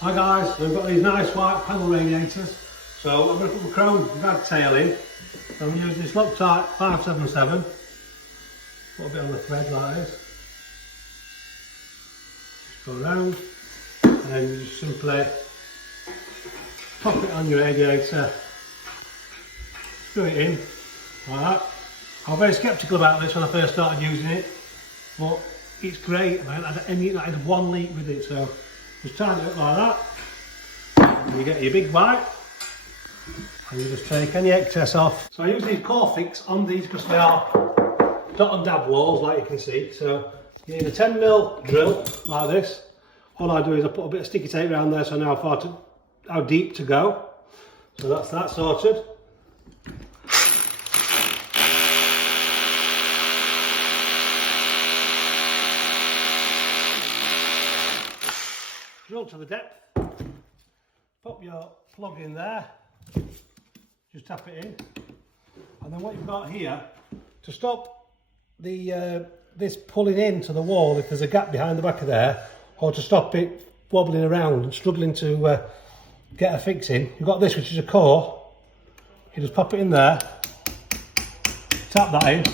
Hi guys, we've got these nice white panel radiators. So I'm going to put the chrome rag tail in. So I'm using this Loctite 577. Put a bit on the thread like this. Just go around and then you just simply pop it on your radiator. Screw it in like that. I was very sceptical about this when I first started using it, but it's great. I had one leak with it, so just tighten it up like that. And you get your big wipe, and you just take any excess off. So I use these core fix on these because they are dot and dab walls, like you can see. So you need a 10mm drill like this. All I do is I put a bit of sticky tape around there so I know how deep to go. So that's that sorted. Drill to the depth, pop your plug in there, just tap it in, and then what you've got here, to stop the this pulling into the wall if there's a gap behind the back of there, or to stop it wobbling around and struggling to get a fix in, you've got this which is a core. You just pop it in there, tap that in,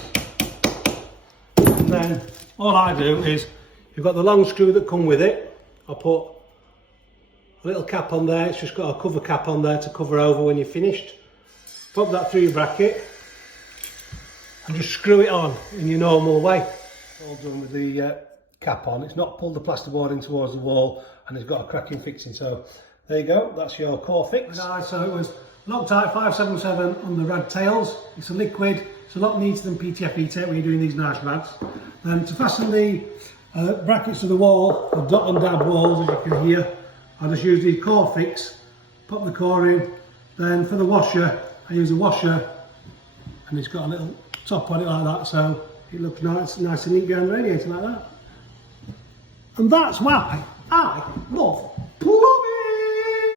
and then all I do is, you've got the long screw that come with it. I put a little cap on there, it's just got a cover cap on there to cover over when you're finished. Pop that through your bracket and just screw it on in your normal way. It's all done with the cap on. It's not pulled the plasterboard in towards the wall and it's got a cracking fixing. So there you go, that's your core fix. So it was Loctite 577 on the rad tails. It's a liquid, it's a lot neater than PTFE tape when you're doing these nice rads. Then to fasten the brackets to the wall, the dot and dab walls, as you can hear, I just use the core fix, pop the core in. Then for the washer, I use a washer, and it's got a little top on it like that, so it looks nice and neat behind the radiator like that. And that's why I love plumbing.